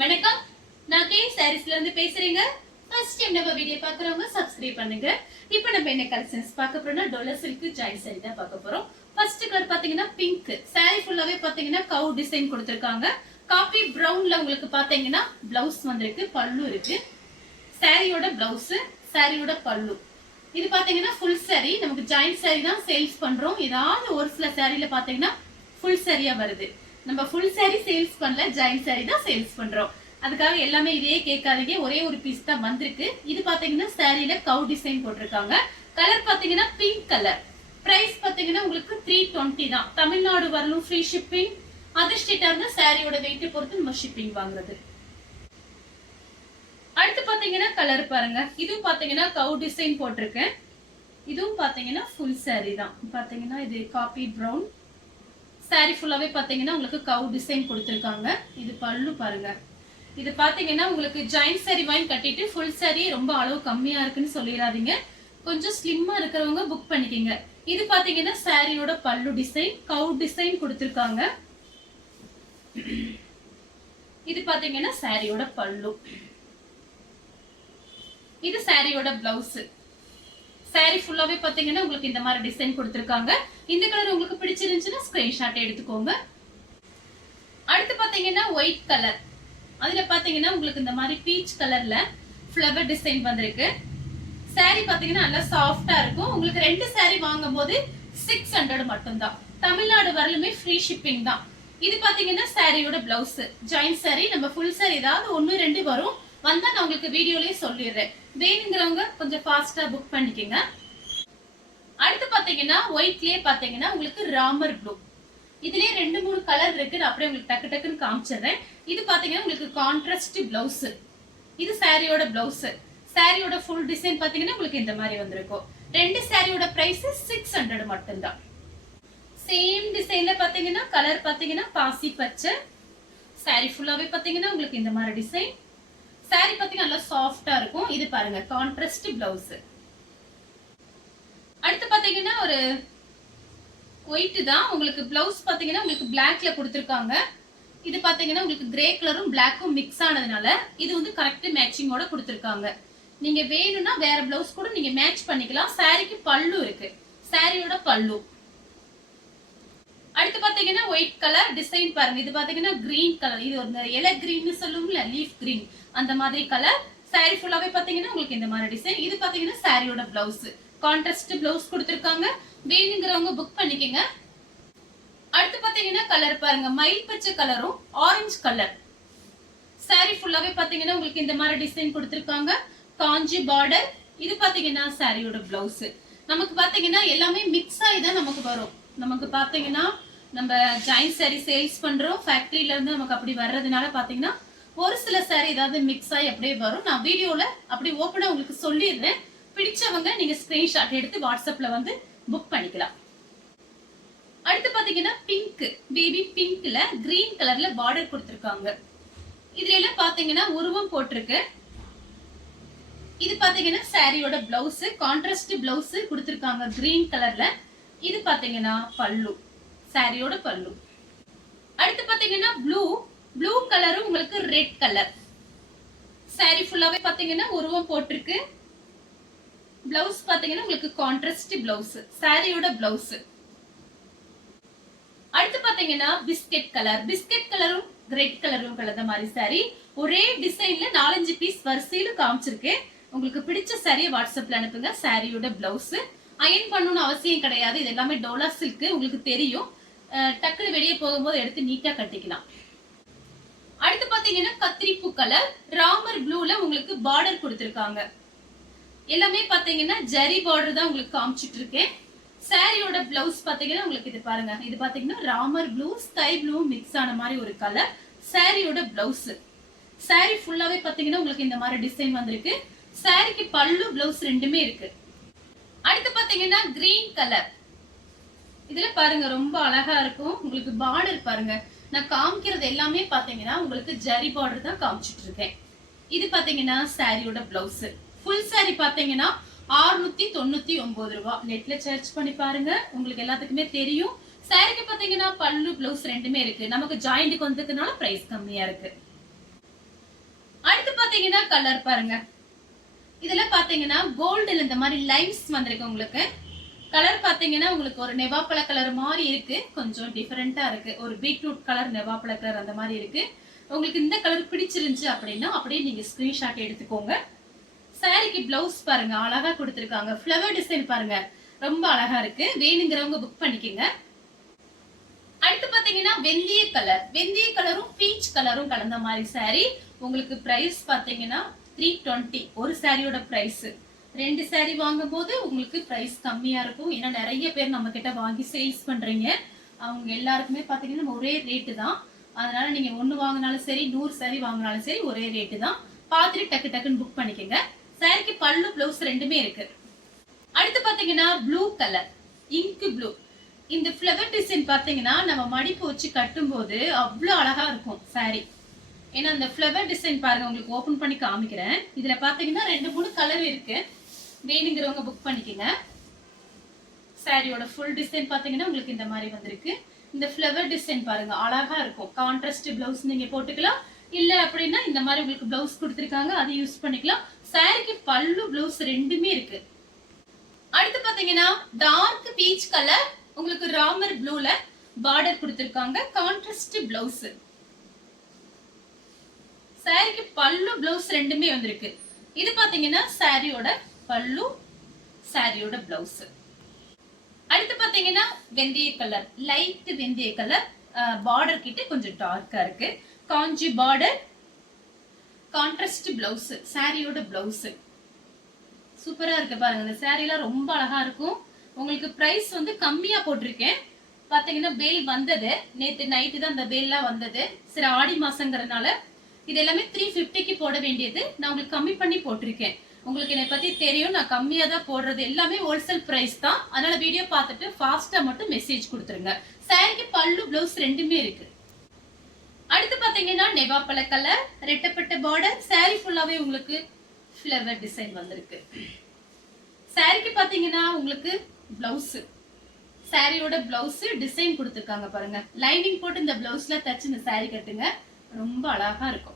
வணக்கம், நான் கே சாரீஸ்ல இருந்து பேசுறேங்க. ஃபர்ஸ்ட் டைம் நம்ம வீடியோ பார்க்கறவங்க சப்ஸ்கிரைப் பண்ணுங்க. இப்போ நம்ம என்ன கலெக்ஷன்ஸ் பார்க்க போறோம்னா டோலர் சில்க் ஜாயின் சாரி தான் பார்க்க போறோம். ஃபர்ஸ்ட் கலர் பாத்தீங்கன்னா பிங்க். சாரி ஃபுல்லாவே பாத்தீங்கன்னா கவ் டிசைன் கொடுத்திருக்காங்க. காபி பிரவுன்ல உங்களுக்கு பாத்தீங்கன்னா பிளவுஸ் வந்திருக்கு, பல்லு இருக்கு. சாரியோட பிளவுஸ், சாரியோட பல்லு. இது பாத்தீங்கன்னா ஃபுல் சாரி. நமக்கு ஜாயின் சாரி தான் சேல்ஸ் பண்றோம். ஏதாவது ஒரு சில சாரில பாத்தீங்கன்னா ஃபுல் சாரியா வருது. நம்ம ஃபுல் சாரி சேல்ஸ் பண்ணல, ஜாயின் சாரி தான் சேல்ஸ் பண்றோம். அதுக்காக எல்லாமே இதே கேட்காதீங்க. ஒரே ஒரு பீஸ் தான் வந்திருக்கு. இது பாத்தீங்கன்னா சாரியில கவ் டிசைன் போட்டிருக்காங்க. கலர் பாத்தீங்கன்னா பிங்க் கலர். பிரைஸ் பாத்தீங்கன்னா உங்களுக்கு 320 தான். தமிழ்நாடு வரலும் ஃப்ரீ ஷிப்பிங். அதர் ஸ்டேட்டா இருந்தா சாரியோட வெயிட் பொறுத்து நம்ம ஷிப்பிங் வாங்குறது. அடுத்து பாத்தீங்கன்னா கலர் பாருங்க. இதுவும் பாத்தீங்கன்னா கவ் டிசைன் போட்டிருக்கேன். இதுவும் பாத்தீங்கன்னா ஃபுல் சாரி தான். பாத்தீங்கன்னா இது காபி பிரவுன். சாரி ஃபுல்லாவே பாத்தீங்கன்னா உங்களுக்கு கவ் டிசைன் கொடுத்திருக்காங்க. இது பல்லு பாருங்க. இது பாத்தீங்கன்னா உங்களுக்கு ஜாயின் சாரி வாங்கி கட்டிட்டு ஃபுல் சாரி ரொம்ப அளவு கம்மியா இருக்குன்னு சொல்லிடாதீங்க. கொஞ்சம் ஸ்லிம்மா இருக்கிறவங்க புக் பண்ணிக்கங்க. இது பாத்தீங்கன்னா சாரியோட பல்லு டிசைன், கவ் டிசைன் கொடுத்திருக்காங்க. இது பாத்தீங்கன்னா சாரியோட பல்லு. இது சாரியோட பிளவுஸ். சாரி ஃபுல்லாவே பாத்தீங்கன்னா உங்களுக்கு இந்த மாதிரி டிசைன் கொடுத்திருக்காங்க. இந்த கலர் உங்களுக்கு பிடிச்சிருந்துச்சுன்னா ஸ்கிரீன்ஷாட் எடுத்துக்கோங்க. அடுத்து பாத்தீங்கன்னா ஒயிட் கலர். அதுல பாத்தீங்கன்னா உங்களுக்கு இந்த மாதிரி பீச் கலர்ல ஃப்ளவர் டிசைன் வந்திருக்கு. சாரி பாத்தீங்கன்னா நல்லா சாஃப்டா இருக்கும். உங்களுக்கு 2 சாரி வாங்கும்போது 600 மட்டும்தான். தமிழ்நாடு வரலுமே ஃப்ரீ ஷிப்பிங் தான். இது பாத்தீங்கன்னா சாரியோட பிளவுஸ். Join sorry. நம்ம ஃபுல் சாரி ஏதாவது 1 2 வரும். வந்தா நான் உங்களுக்கு வீடியோலயே சொல்லிடுறேன். வேணுங்கிறவங்க கொஞ்சம் ஃபாஸ்டா புக் பண்ணிக்கங்க. அடுத்து பாத்தீங்கன்னா ஒயிட்லயே பாத்தீங்கன்னா உங்களுக்கு ராமர் ப்ளூ. இதுலயே 2 3 கலர் இருக்கு. நான் அப்படியே உங்களுக்கு டக்கு டக்குன்னு காமிச்சிடுறேன். இது பாத்தீங்கன்னா உங்களுக்கு கான்ட்ராஸ்ட் பிளவுஸ். இது சாரியோட பிளவுஸ். சாரியோட ஃபுல் டிசைன் பாத்தீங்கன்னா உங்களுக்கு இந்த மாதிரி வந்திருக்கும். 2 சாரியோட பிரைஸ் 600 மட்டும்தான். சேம் டிசைன்ல பாத்தீங்கன்னா கலர் பாத்தீங்கன்னா பாசி பச்சை. சாரி ஃபுல்லாவே பாத்தீங்கன்னா உங்களுக்கு இந்த மாதிரி டிசைன். சாரி பாத்தீங்கன்னா நல்லா சாஃப்டா இருக்கும். இது பாருங்க கான்ட்ராஸ்ட் பிளவுஸ். அடுத்து பாத்தீங்கன்னா ஒரு ஒயிட் தான். உங்களுக்கு பிளவுஸ் பாத்தீங்கன்னா உங்களுக்கு பிளாக்ல கொடுத்திருக்காங்க. இது பாத்தீங்கன்னா உங்களுக்கு கிரே கலரும் பிளாக்கும் மிக்ஸ் ஆனதுனால இது வந்து கரெக்ட் மேட்சிங்கோட கொடுத்திருக்காங்க. நீங்க வேணும்னா வேற பிளவுஸ் கூட நீங்க மேட்ச் பண்ணிக்கலாம். சாரிக்கு பல்லு இருக்கு. சாரியோட பல்லு. அடுத்து பாத்தீங்கன்னா ஒயிட் கலர் டிசைன் பாருங்க. இது பாத்தீங்கன்னா கிரீன் கலர். இது ஒரு இலை கிரீன் சொல்லுவோம்ல, லீஃப் கிரீன், அந்த மாதிரி கலர். சாரி ஃபுல்லாவே பாத்தீங்கன்னா உங்களுக்கு இந்த மாதிரி டிசைன். இது பாத்தீங்கன்னா சாரியோட பிளவுஸ். கான்ட்ராஸ்ட் பிளவுஸ் கொடுத்திருக்காங்க. வேணுங்கிறவங்க புக் பண்ணிக்கங்க. அடுத்து பாத்தீங்கன்னா கலர் பாருங்க. மயில் பச்சை கலரும் ஆரஞ்சு கலர். சாரி ஃபுல்லாவே பாத்தீங்கன்னா உங்களுக்கு இந்த மாதிரி டிசைன் கொடுத்திருக்காங்க. காஞ்சி பார்டர். இது பாத்தீங்கன்னா சாரியோட பிளவுஸ். நமக்கு பாத்தீங்கன்னா எல்லாமே மிக்ஸ் ஆகி தான் நமக்கு வரும். நமக்கு பாத்தீங்கன்னா நம்ம ஜாயின் சாரி சேல்ஸ் பண்றோம். ஃபேக்டரியில இருந்து நமக்கு அப்படி வர்றதுனால பாத்தீங்கன்னா ஒரு சில சாரி ஏதாவது மிக்ஸ் ஆகி அப்படியே வரும். நான் வீடியோல அப்படி ஓப்பனா உங்களுக்கு சொல்லிடுறேன். பிடிச்சவங்க நீங்க ஸ்கிரீன்ஷாட் எடுத்து வாட்ஸ்அப்ல வந்து புக் பண்ணிக்கலாம். அடுத்து பாத்தீங்கன்னா பிங்க், பேபி பிங்க்ல கிரீன் கலர்ல பார்டர் கொடுத்திருக்காங்க. இதுல எல்லாம் பாத்தீங்கன்னா உருவம் போட்டிருக்கு. இது பாத்தீங்கன்னா சாரியோட பிளவுஸ். கான்ட்ராஸ்ட் பிளவுஸ் கொடுத்திருக்காங்க கிரீன் கலர்ல. இது பாத்தீங்கன்னா பல்லு, சாரியோட பல்லு. அடுத்து பாத்தீங்கன்னா ப்ளூ, ப்ளூ கலரும் உங்களுக்கு ரெட் கலர். சாரி ஃபுல்லாவே பாத்தீங்கன்னா உருவம் போட்டிருக்கு. பிளவுஸ் பாத்தீங்கன்னா உங்களுக்கு கான்ட்ராஸ்ட் பிளவுஸ், சாரியோட பிளவுஸ். அடுத்து பாத்தீங்கன்னா பிஸ்கட் கலர். பிஸ்கட் கலரும் ரெட் கலரும் கலந்த மாதிரி சாரி. ஒரே டிசைன்ல 4 5 பீஸ் வரிசையில காமிச்சிருக்கேன். உங்களுக்கு பிடிச்ச சாரியை வாட்ஸ்அப்ல அனுப்புங்க. சாரியோட பிளவுஸ். அயன் பண்ணணும்னு அவசியம் கிடையாது. இது எல்லாமே டோலா சில்க், உங்களுக்கு தெரியும். டக்குனு வெளியே போகும்போது எடுத்து நீட்டா கட்டிக்கலாம். அடுத்து பாத்தீங்கன்னா கத்திரிப்பூ கலர். ராமர் ப்ளூல உங்களுக்கு பார்டர் கொடுத்திருக்காங்க. எல்லாமே பாத்தீங்கன்னா ஜரி பார்டர் தான் உங்களுக்கு காமிச்சிட்டு இருக்கேன். சாரியோட பிளவுஸ் பாத்தீங்கன்னா உங்களுக்கு இது பாருங்க. இது பாத்தீங்கன்னா Ramar blue sky blue mix ஆன மாதிரி ஒரு கலர். சாரியோட பிளவுஸ். சாரி ஃபுல்லாவே பாத்தீங்கன்னா உங்களுக்கு இந்த மாதிரி டிசைன் வந்திருக்கு. சாரிக்கு பல்லு பிளவுஸ் ரெண்டுமே இருக்கு. அடுத்து பாத்தீங்கன்னா கிரீன் கலர். இதுல பாருங்க ரொம்ப அழகா இருக்கும். உங்களுக்கு பார்டர் பாருங்க. நான் காமிக்கிறது எல்லாமே பாத்தீங்கன்னா உங்களுக்கு ஜரி பார்டர் தான் காமிச்சிட்டு இருக்கேன். இது பாத்தீங்கன்னா சாரியோட பிளவுஸ். ஃபுல் சாரி பாத்தீங்கன்னா 699 ரூபாய். நெட்ல சர்ச் பண்ணி பாருங்க, உங்களுக்கு எல்லாத்துக்குமே தெரியும். சாரிக்கு பாத்தீங்கன்னா பல்லு பிளவுஸ் ரெண்டுமே இருக்கு. நமக்கு ஜாயிண்ட்க்கு வந்ததுனால பிரைஸ் கம்மியா இருக்கு. பாத்தீங்கன்னா கலர் பாருங்க. இதுல பாத்தீங்கன்னா கோல்டுல இந்த மாதிரி லைன்ஸ் வந்திருக்கு உங்களுக்கு. கலர் பாத்தீங்கன்னா உங்களுக்கு ஒரு நெவாப்பழ கலர் மாதிரி இருக்கு, கொஞ்சம் டிஃபரெண்டா இருக்கு. ஒரு பீட்ரூட் கலர், நெவாப்பழ கலர் அந்த மாதிரி இருக்கு. உங்களுக்கு இந்த கலர் பிடிச்சிருந்துச்சு அப்படின்னா அப்படியே நீங்க ஸ்கிரீன்ஷாட் எடுத்துக்கோங்க. சாரிக்கு பிளவுஸ் பாருங்க, அழகா கொடுத்திருக்காங்க. ஃப்ளவர் டிசைன் பாருங்க, ரொம்ப அழகா இருக்கு. வேணுங்கிறவங்க புக் பண்ணிக்கங்க. அடுத்து பாத்தீங்கன்னா வெந்தய கலர், வெந்தய கலரும் பீச் கலரும் கலந்த மாதிரி சாரி. உங்களுக்கு பிரைஸ் பாத்தீங்கன்னா 320 ஒரு சாரியோட பிரைஸ். 2 சாரி வாங்கும் போது உங்களுக்கு பிரைஸ் கம்மியா இருக்கும். ஏன்னா நிறைய பேர் நம்ம கிட்ட வாங்கி சேல்ஸ் பண்றீங்க. அவங்க எல்லாருக்குமே பாத்தீங்கன்னா ஒரே ரேட்டு தான். அதனால நீங்க 1 வாங்கினாலும் சரி, 100 சாரி வாங்கினாலும் சரி ஒரே ரேட்டு தான். பார்த்துட்டு டக்கு டக்குன்னு புக் பண்ணிக்கோங்க. சாரிக்கு பல்லு பிளவுஸ் ரெண்டுமே இருக்கு. அடுத்து பாத்தீங்கன்னா ப்ளூ கலர், இங்க் ப்ளூ. இந்த ஃப்ளவர் டிசைன் பாத்தீங்கன்னா நம்ம மடிப்பு வச்சு கட்டும் போது அவ்வளவு அழகா இருக்கும் சாரி. ஏன்னா அந்த ஃப்ளவர் டிசைன் பாருங்க, உங்களுக்கு ஓபன் பண்ணி காமிக்கிறேன். இதுல பாத்தீங்கன்னா 2-3 கலர் இருக்கு. வேணுங்கிறவங்க புக் பண்ணிக்கங்க. சாரியோட ஃபுல் டிசைன் பாத்தீங்கன்னா உங்களுக்கு இந்த மாதிரி வந்திருக்கு. இந்த ஃப்ளவர் டிசைன் பாருங்க, அழகா இருக்கும். கான்ட்ராஸ்ட் பிளவுஸ் நீங்க போட்டுக்கலாம். இல்ல அப்படின்னா இந்த மாதிரி உங்களுக்கு பிளவுஸ் கொடுத்திருக்காங்க, அதை யூஸ் பண்ணிக்கலாம். சாரிக்கு பல்லு பிளவுஸ் ரெண்டுமே இருக்கு. அடுத்து பாத்தீங்கன்னா டார்க் பீச் கலர், உங்களுக்கு ராமர் ப்ளூல பார்டர் கொடுத்திருக்காங்க. Contrast blouse. சாரிக்கு பல்லு பிளவுஸ் ரெண்டுமே வந்திருக்கு. இது பாத்தீங்கன்னா சாரியோட பல்லு, சாரியோட பிளவுஸ். அடுத்து பாத்தீங்கன்னா வெந்தய கலர், லைட் வெந்தய கலர். பார்டர் கிட்ட கொஞ்சம் டார்க்கா இருக்கு. காஞ்சி பார்டர், கான்ட்ராஸ்ட் பிளவுஸ், சாரியோட பிளவுஸ். சூப்பரா இருக்கு பாருங்க. இந்த சாரி எல்லாம் ரொம்ப அழகா இருக்கும். உங்களுக்கு பிரைஸ் வந்து கம்மியா போட்டிருக்கேன். பாத்தீங்கன்னா பேல் வந்தது நேத்து நைட்டு தான், அந்த பேல்லாம் வந்தது. சரி ஆடி மாசங்கிறதுனால இது எல்லாமே 350க்கு போட வேண்டியது நான் உங்களுக்கு கம்மி பண்ணி போட்டிருக்கேன். உங்களுக்கு என்னை பத்தி தெரியும், நான் கம்மியா தான் போடுறது. எல்லாமே ஹோல்சேல் பிரைஸ் தான். அதனால வீடியோ பார்த்துட்டு ஃபாஸ்டா மட்டும் மெசேஜ் கொடுத்துருங்க. சாரிக்கு பல்லு பிளவுஸ் ரெண்டுமே இருக்கு. அடுத்து பாத்தீங்கன்னா நெவாப்பழ கலர், ரெட்டப்பட்ட பார்டர். சாரி ஃபுல்லாவே உங்களுக்கு ஃப்ளவர் டிசைன் வந்திருக்கு. சாரிக்கு பாத்தீங்கன்னா உங்களுக்கு பிளவுஸ், சாரியோட பிளவுஸ் டிசைன் கொடுத்திருக்காங்க பாருங்க. லைனிங் போட்டு இந்த பிளவுஸ்ல தச்சு இந்த சாரி கட்டுங்க, ரொம்ப அழகா இருக்கும்.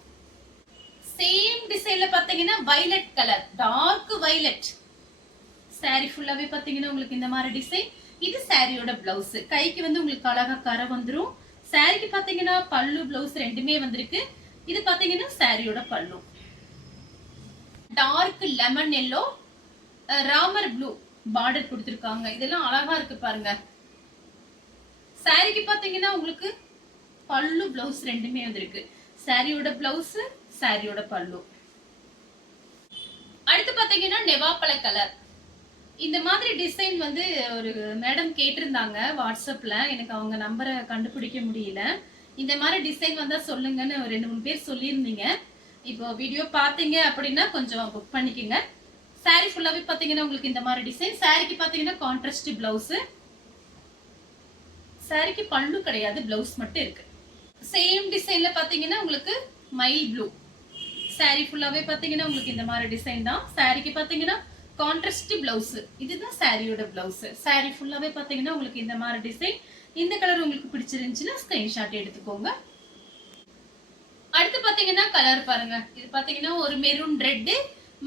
சேம் டிசைன்ல பாத்தீங்கன்னா violet colour, dark violet. Sari ஃபுல்லாவே பாத்தீங்கன்னா உங்களுக்கு இந்த மாதிரி டிசைன். இது சாரியோட பிளவுஸ். கைக்கு வந்து உங்களுக்கு அழகா கரை வந்துரும். சாரிக்கு பாத்தீங்கன்னா பல்லு பிளவுஸ் ரெண்டுமே வந்திருக்கு. இது பாத்தீங்கன்னா சாரியோட பல்லு. Dark lemon yellow, Ramar blue border கொடுத்திருக்காங்க. இதெல்லாம் அழகா இருக்கு பாருங்க. சாரிக்கு பாத்தீங்கன்னா உங்களுக்கு பல்லு பிளவுஸ் ரெண்டுமே வந்திருக்கு. சாரியோட பிளவுஸ், சாரியோட பல்லு. அடுத்து பாத்தீங்கன்னா நெவாப்பழ கலர். இந்த மாதிரி டிசைன் வந்து ஒரு மேடம் கேட்டிருந்தாங்க வாட்ஸ்அப்ல. எனக்கு அவங்க நம்பரை கண்டுபிடிக்க முடியல. இந்த மாதிரி டிசைன் வந்தா சொல்லுங்கன்னு 2-3 பேர் சொல்லியிருந்தீங்க. இப்போ வீடியோ பாத்தீங்க அப்படின்னா கொஞ்சம் புக் பண்ணிக்கோங்க. சாரி ஃபுல்லாவே பாத்தீங்கன்னா உங்களுக்கு இந்த மாதிரி டிசைன். சாரிக்கு பாத்தீங்கன்னா கான்ட்ராஸ்ட் பிளவுஸ். சாரிக்கு பல்லு கிடையாது, பிளவுஸ் மட்டும் இருக்கு. சேம் டிசைன்ல பாத்தீங்கன்னா உங்களுக்கு மயில் ப்ளூ. சாரி ஃபுல்லாவே பாத்தீங்கன்னா உங்களுக்கு இந்த மாதிரி டிசைன் தான். சாரிக்கு பாத்தீங்கன்னா கான்ட்ராஸ்ட் பிளவுஸ். இதுதான் சாரியோட பிளவுஸ். சாரி ஃபுல்லாவே பாத்தீங்கன்னா உங்களுக்கு இந்த மாதிரி டிசைன். இந்த கலர் உங்களுக்கு பிடிச்சிருந்துச்சுன்னா ஸ்கிரீன்ஷாட் எடுத்துக்கோங்க. அடுத்து பாத்தீங்கன்னா கலர் பாருங்க. இது பாத்தீங்கன்னா ஒரு மெரூன் ரெட்,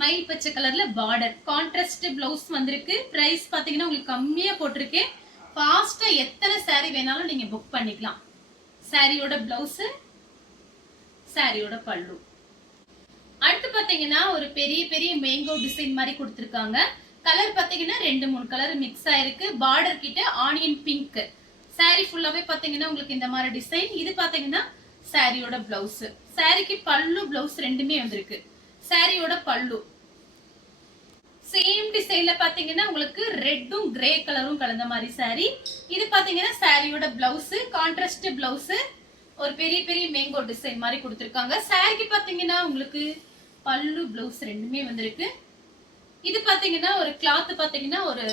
மயில் பச்சை கலர்ல பார்டர். கான்ட்ராஸ்ட் பிளவுஸ் வந்திருக்கு. பிரைஸ் பாத்தீங்கன்னா உங்களுக்கு கம்மியா போட்டிருக்கேன். ஃபாஸ்டா எத்தனை சாரி வேணாலும் நீங்க புக் பண்ணிக்கலாம். சாரியோட பிளவுஸ், சாரியோட பல்லு. அடுத்து பாத்தீங்கன்னா ஒரு பெரிய பெரிய மேங்கோ டிசைன் மாதிரி கொடுத்திருக்காங்க. கலர் பாத்தீங்கன்னா 2-3 கலர் மிக்ஸ் ஆயிருக்கு. பார்டர் கிட்ட ஆனியன் பிங்க். சாரி ஃபுல்லாவே பாத்தீங்கன்னா உங்களுக்கு இந்த மாதிரி டிசைன். இது பாத்தீங்கன்னா சாரியோட பிளவுஸ். சாரிக்கு பல்லு பிளவுஸ் ரெண்டுமே வந்திருக்கு. சாரியோட பல்லு சேம் டிசைன்ல பாத்தீங்கன்னா உங்களுக்கு ரெட்டும் கிரே கலரும் கலந்த மாதிரி சாரி. இது பாத்தீங்கன்னா சாரியோட பிளவுஸ், கான்ட்ராஸ்ட் பிளவுஸ். ஒரு பெரிய பெரிய மேங்கோ டிசைன் மாதிரி கொடுத்திருக்காங்க. சாரிக்கு பாத்தீங்கன்னா உங்களுக்கு பல்லு பிளவுஸ் ரெண்டுமே வந்திருக்கு. இது பாத்தீங்கன்னா ஒரு கிளாத் பாத்தீங்கன்னா ஒரு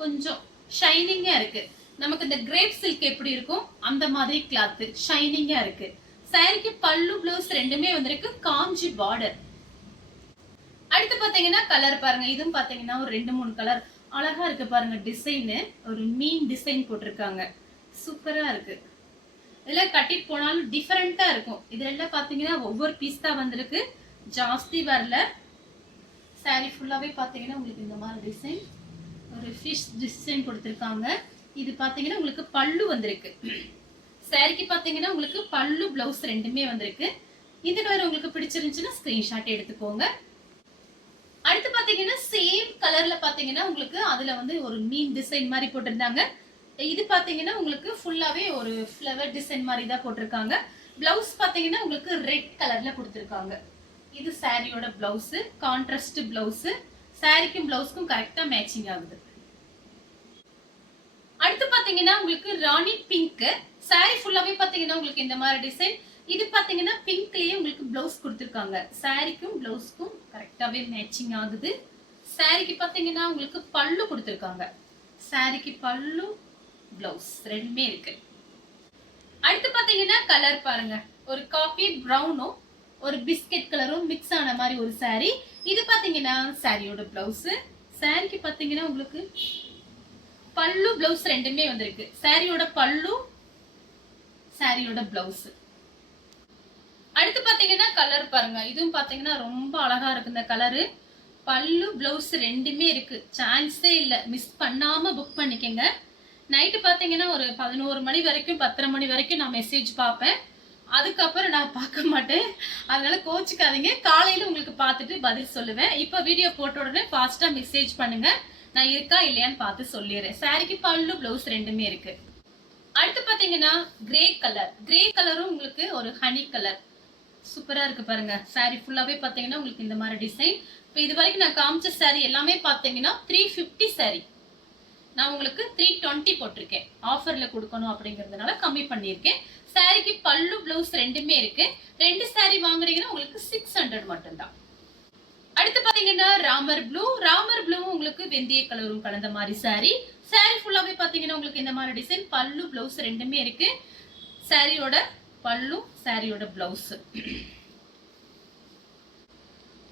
கொஞ்சம் ஷைனிங்கா இருக்கு. நமக்கு இந்த கிரேப் சில்க் எப்படி இருக்கும் அந்த மாதிரி கிளாத் ஷைனிங்கா இருக்கு. சாரிக்கு பல்லு பிளவுஸ் ரெண்டுமே வந்திருக்கு. காஞ்சி பார்டர். அடுத்து பாத்தீங்கன்னா கலர் பாருங்க. இதுவும் பாத்தீங்கன்னா ஒரு 2-3 கலர் அழகா இருக்கு பாருங்க. டிசைன் ஒரு மீன் டிசைன் போட்டிருக்காங்க. சூப்பரா இருக்கு. இதெல்லாம் கட்டிட்டு போனாலும் டிஃபரெண்டா இருக்கும். இதுல எல்லாம் பாத்தீங்கன்னா ஒவ்வொரு பீஸ் தான் வந்திருக்கு. ஜாஸ்தி வரல. saree ஃபுல்லாவே பாத்தீங்கன்னா உங்களுக்கு இந்த மாதிரி டிசைன், ஒரு ஃபிஷ் டிசைன் கொடுத்திருக்காங்க. இது பாத்தீங்கன்னா உங்களுக்கு பல்லு வந்திருக்கு. சாரிக்கு பாத்தீங்கன்னா உங்களுக்கு பல்லு பிளவுஸ் ரெண்டுமே வந்திருக்கு. இந்த கலர் உங்களுக்கு பிடிச்சிருந்துச்சுன்னா ஸ்கிரீன்ஷாட் எடுத்துக்கோங்க. அடுத்து பாத்தீங்கன்னா சேம் கலர்ல பாத்தீங்கன்னா உங்களுக்கு அதுல வந்து ஒரு மீன் டிசைன் மாதிரி போட்டிருந்தாங்க. இது பாத்தீங்கன்னா உங்களுக்கு ஃபுல்லாவே ஒரு ஃப்ளவர் டிசைன் மாதிரி தான் போட்டிருக்காங்க. பிளவுஸ் பாத்தீங்கன்னா உங்களுக்கு ரெட் கலர்ல கொடுத்திருக்காங்க. இது சாரியோட பிளவுஸ், கான்ட்ராஸ்ட் பிளவுஸ். சாரிக்கும் பிளவுஸ்க்கும் கரெக்டா மேட்சிங் ஆகுது. அடுத்து பாத்தீங்கன்னா உங்களுக்கு ராணி பிங்க். சாரி ஃபுல்லாவே பாத்தீங்கன்னா உங்களுக்கு இந்த மாதிரி டிசைன். இது பாத்தீங்கன்னா பிங்க்லயே உங்களுக்கு பிளவுஸ் கொடுத்திருக்காங்க. சாரிக்கும் பிளவுஸ்க்கும் கரெக்டாவே மேட்சிங் ஆகுது. சாரிக்கு பாத்தீங்கன்னா உங்களுக்கு பல்லு கொடுத்திருக்காங்க. சாரிக்கு பல்லு பிளவுஸ் ரெண்டுமே இருக்கு. அடுத்து பாத்தீங்கன்னா கலர் பாருங்க, ஒரு காபி பிரவுனும் ஒரு பிஸ்கட் கலரும் மிக்ஸ் ஆன மாதிரி ஒரு சாரி. இது பாத்தீங்கன்னா சாரியோட பிளவுஸ். சாரிக்கு பாத்தீங்கன்னா உங்களுக்கு பல்லு பிளவுஸ் ரெண்டுமே வந்திருக்கு. சாரியோட பல்லு, சாரியோட பிளவுஸ். அடுத்து பாத்தீங்கன்னா கலர் பாருங்க, இதுவும் பாத்தீங்கன்னா ரொம்ப அழகா இருக்கு இந்த கலரு. பல்லு பிளவுஸ் ரெண்டுமே இருக்கு, சான்ஸே இல்ல. மிஸ் பண்ணாம புக் பண்ணிக்கங்க. நைட்டு பாத்தீங்கன்னா ஒரு 11 மணி வரைக்கும் 10:30 மணி வரைக்கும் நான் மெசேஜ் பார்ப்பேன். அதுக்கப்புறம் நான் பார்க்க மாட்டேன், அதனால கோச்சுக்காதீங்க. காலையில உங்களுக்கு பார்த்துட்டு பதில் சொல்லுவேன். இப்ப வீடியோ போட்ட உடனே ஃபாஸ்டா மெசேஜ் பண்ணுங்க, நான் இருக்கா இல்லையான்னு பார்த்து சொல்லிடுறேன். சாரிக்கு பல்லு பிளவுஸ் ரெண்டுமே இருக்கு. அடுத்து பாத்தீங்கன்னா கிரே கலர். கிரே கலரும் உங்களுக்கு ஒரு ஹனி கலர் சூப்பரா இருக்கு பாருங்க. சாரி ஃபுல்லாவே பாத்தீங்கன்னா உங்களுக்கு இந்த மாதிரி டிசைன். இப்போ இது வரைக்கும் நான் காமிச்ச சாரி எல்லாமே பாத்தீங்கன்னா 350 சாரி. நான் உங்களுக்கு 320 போட்டிருக்கேன். ஆஃபர்ல கொடுக்கணும் அப்படிங்கறதுனால கம்மி பண்ணியிருக்கேன். சாரிக்கு பல்லு பிளவுஸ் ரெண்டுமே இருக்கு. 2 சாரி வாங்குறீங்கன்னா உங்களுக்கு 600 மட்டும்தான். அடுத்து பாத்தீங்கன்னா ராமர் ப்ளூ. ராமர் ப்ளூ உங்களுக்கு வெந்தய கலரும் கலந்த மாதிரி சாரி. சாரி ஃபுல்லாவே பாத்தீங்கன்னா உங்களுக்கு இந்த மாதிரி டிசைன், பல்லு பிளவுஸ் ரெண்டுமே இருக்கு. சாரியோட பல்லு, சாரியோட பிளவுஸ்.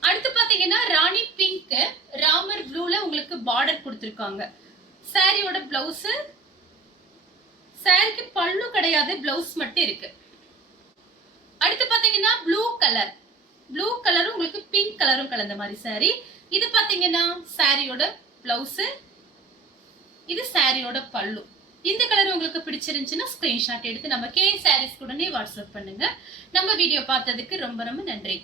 அடுத்து பாத்தீங்கன்னா ராணி பிங்க். ராமர் ப்ளூல உங்களுக்கு பார்டர் கொடுத்திருக்காங்க. சாரியோட பிளவுஸ், சாரிக்கு பல்லு கிடையாது, பிளவுஸ் மட்டும் இருக்கு. அடுத்து பாத்தீங்கன்னா ப்ளூ கலர். ப்ளூ கலரும் உங்களுக்கு பிங்க் கலரும் கலந்த மாதிரி சாரி. இது பாத்தீங்கன்னா சாரியோட பிளவுஸ், இது சாரியோட பல்லு. இந்த கலர் உங்களுக்கு பிடிச்சிருந்துச்சுன்னா ஸ்கிரீன்ஷாட் எடுத்து நம்ம கே சாரீஸ் உடனே வாட்ஸ்அப் பண்ணுங்க. நம்ம வீடியோ பார்த்ததுக்கு ரொம்ப ரொம்ப நன்றி.